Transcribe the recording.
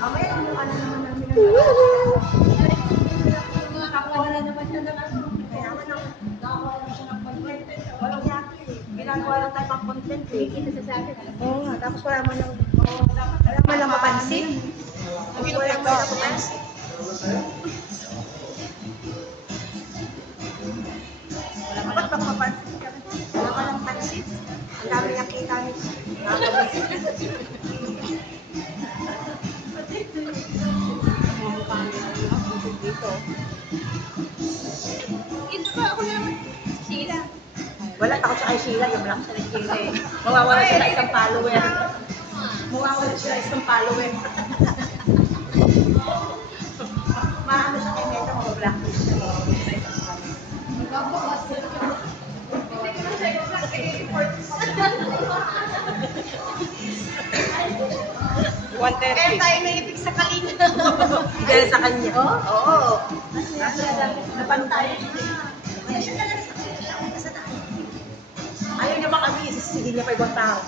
Mamaya kumuha na naman namin ng nakakuha na naman siya ng ano. Kaya naman nakakuha na siya ng content. Walang yaki eh. Ginagawa lang tayo pang content eh. Kita sa sabi. Oo nga. Tapos wala man lang mapansin. Wala man lang mapansin. Dapat bang mapansin ka? Wala ka lang pansin. Ang dami niyang kita nito. Ito pa ako naman. Sheila. Wala, takot siya kay Sheila. Yung lang siya ng Sheila eh. Mawawala siya ng isang follower. Mawawala siya ng isang follower. Maano siya kay Meta, mawawala-blacklist siya. Mawawala siya ng isang follower. Magbabawas. Hindi ko na siya i-block i-report. 130. Kaya tayo naibig sa kalina. Dahil sa kanya. Oo. Napantay. Ayaw niya makabihis. Sige niya pa ibang tao.